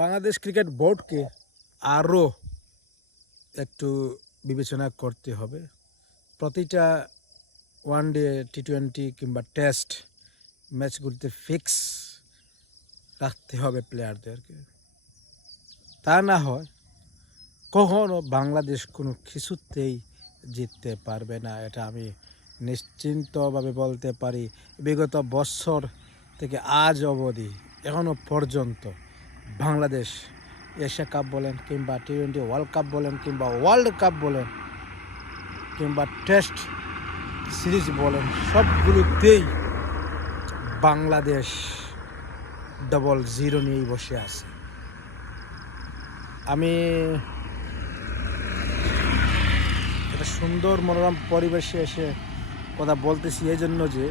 Bangladesh cricket বোর্ডকে আরও একটু বিবেচনা করতে হবে। প্রতিটা ওয়ানডে, টি-20 কিংবা টেস্ট ম্যাচগুলিতে ফিক্স রাখতে হবে প্লেয়ারদেরকে। তা না হয় কখনো বাংলাদেশ কোনো কিছুতেই জিততে পারবে না, এটা আমি নিশ্চিন্তভাবে বলতে পারি। বিগত বছর থেকে আজ অবধি এখনও পর্যন্ত বাংলাদেশ এশিয়া কাপ বলেন কিংবা টি-20 ওয়ার্ল্ড কাপ বলেন কিংবা ওয়ার্ল্ড কাপ বলেন কিংবা টেস্ট সিরিজ বলেন, সবগুলোতেই বাংলাদেশ $0 নিয়েই বসে আছে। আমি একটা সুন্দর মনোরম পরিবেশে এসে কথা বলতেছি এই জন্য যে